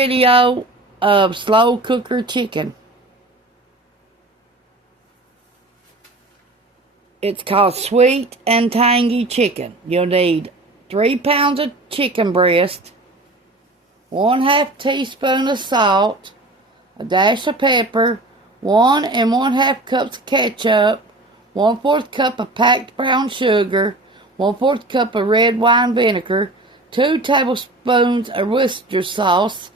Video of slow cooker chicken. It's called sweet and tangy chicken. You'll need 3 pounds of chicken breast, 1/2 teaspoon of salt, a dash of pepper, 1 1/2 cups of ketchup, 1/4 cup of packed brown sugar, 1/4 cup of red wine vinegar, 2 tablespoons of Worcestershire sauce,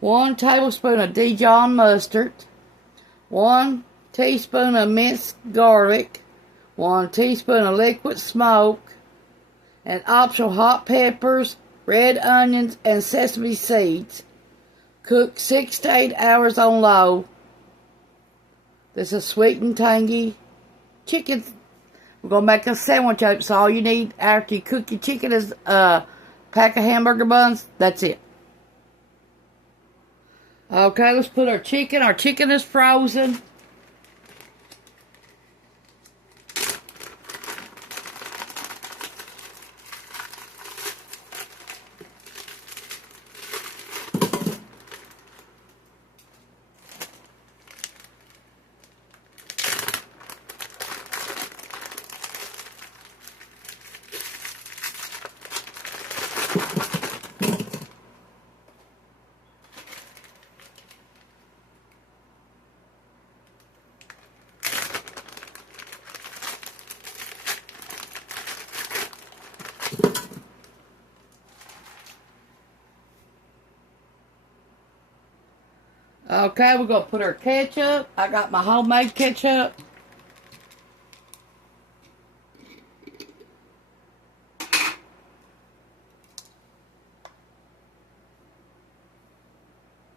1 tablespoon of Dijon mustard, 1 teaspoon of minced garlic, 1 teaspoon of liquid smoke, and optional hot peppers, red onions, and sesame seeds. Cook 6 to 8 hours on low. This is sweet and tangy chicken. We're going to make a sandwich out. So all you need after you cook your chicken is a pack of hamburger buns. That's it. Okay, let's put our chicken. Our chicken is frozen. Okay, we're going to put our ketchup. I got my homemade ketchup.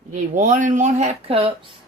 You need 1 1/2 cups.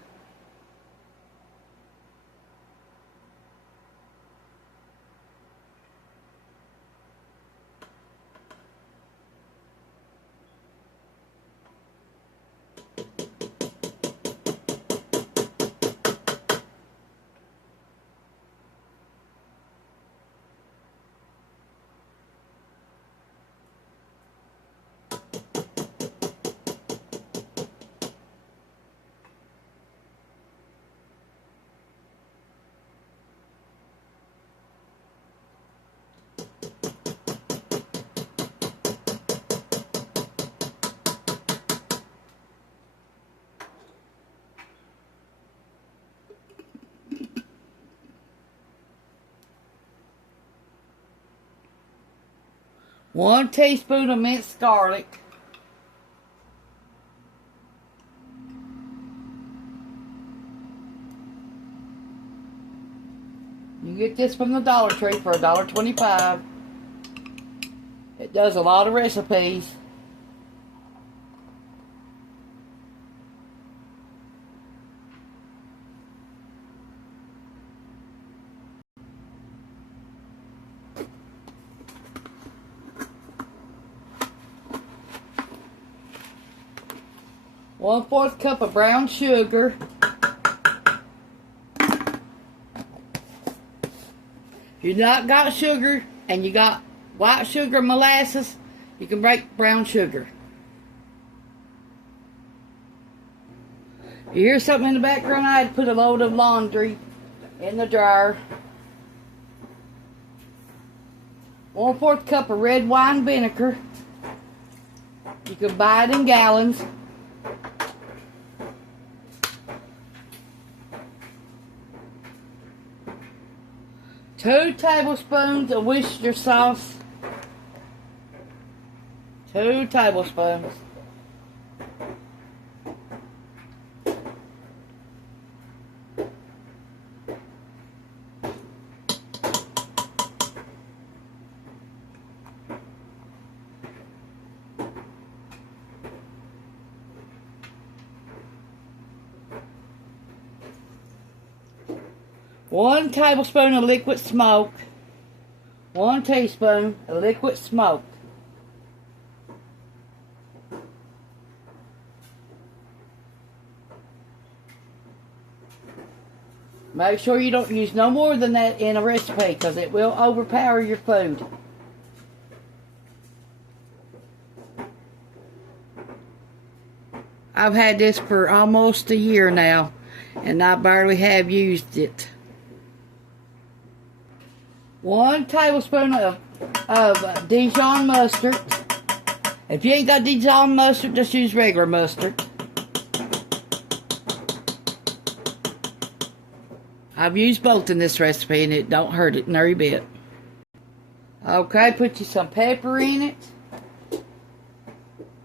One teaspoon of minced garlic. You can get this from the Dollar Tree for $1.25. It does a lot of recipes. One-4 cup of brown sugar. If you not got sugar and you got white sugar molasses, you can break brown sugar. You hear something in the background? I had to put a load of laundry in the dryer. 1/4 cup of red wine vinegar. You can buy it in gallons. 2 tablespoons of Worcestershire sauce. 2 tablespoons. One tablespoon of liquid smoke. 1 teaspoon of liquid smoke. Make sure you don't use no more than that in a recipe because it will overpower your food. I've had this for almost a year now, and I barely have used it. 1 tablespoon of Dijon mustard. If you ain't got Dijon mustard, just use regular mustard. I've used both in this recipe, and it don't hurt it nary bit. Okay, put you some pepper in it.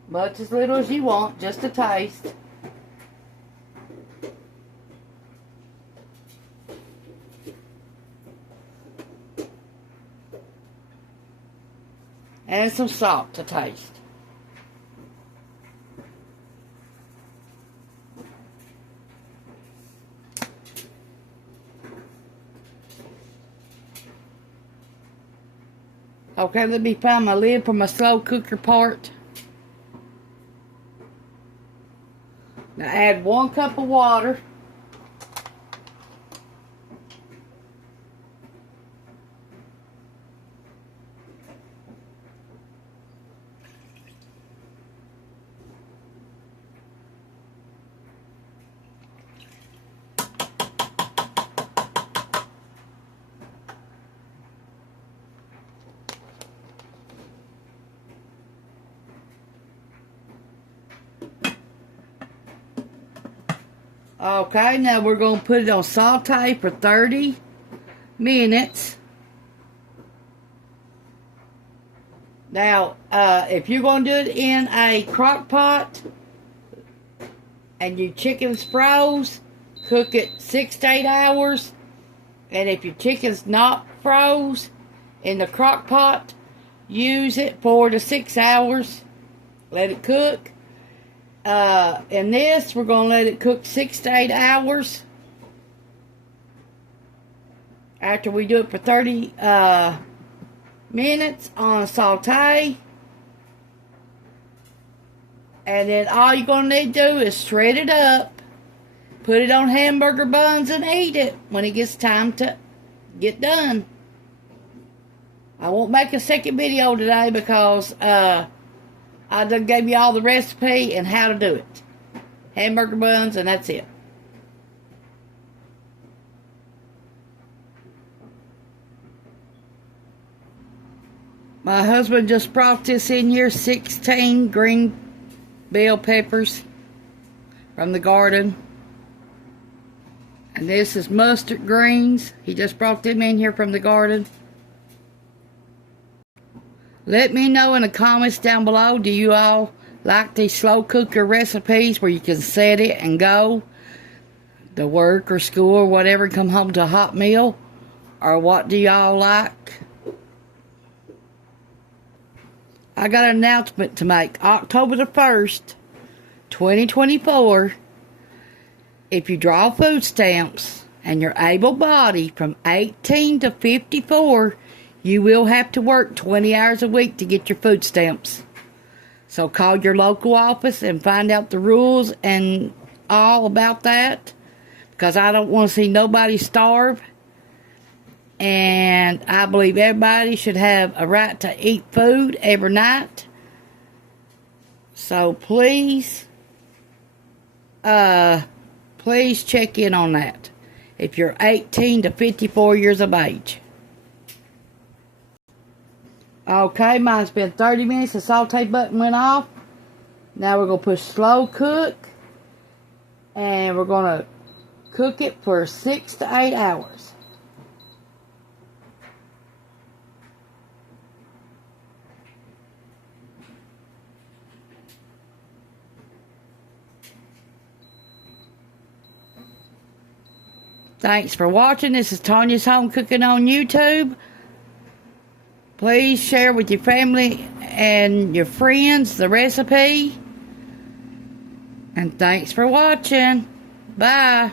Much as little as you want, just a taste. And some salt to taste. Okay, let me find my lid for my slow cooker part. Now add 1 cup of water. Okay, now we're going to put it on saute for 30 minutes. Now, if you're going to do it in a crock pot and your chicken's froze, cook it 6 to 8 hours. And if your chicken's not froze in the crock pot, use it 4 to 6 hours. Let it cook. In this, we're going to let it cook 6 to 8 hours. After we do it for 30 minutes on saute. And then all you're going to need to do is shred it up, put it on hamburger buns, and eat it when it gets time to get done. I won't make a second video today because I done gave you all the recipe and how to do it. Hamburger buns, and that's it. My husband just brought this in here, 16 green bell peppers from the garden. And this is mustard greens. He just brought them in here from the garden. Let me know in the comments down below, do you all like these slow cooker recipes where you can set it and go to work or school or whatever and come home to a hot meal? Or what do y'all like? I got an announcement to make. October the 1st, 2024, if you draw food stamps and you're able-bodied from 18 to 54, you will have to work 20 hours a week to get your food stamps. So call your local office and find out the rules and all about that. Because I don't want to see nobody starve. And I believe everybody should have a right to eat food every night. So please check in on that. If you're 18 to 54 years of age. Okay, mine's been 30 minutes. The saute button went off. Now we're going to push slow cook. And we're going to cook it for 6 to 8 hours. Thanks for watching. This is Tanya's Home Cooking on YouTube. Please share with your family and your friends the recipe. And thanks for watching. Bye.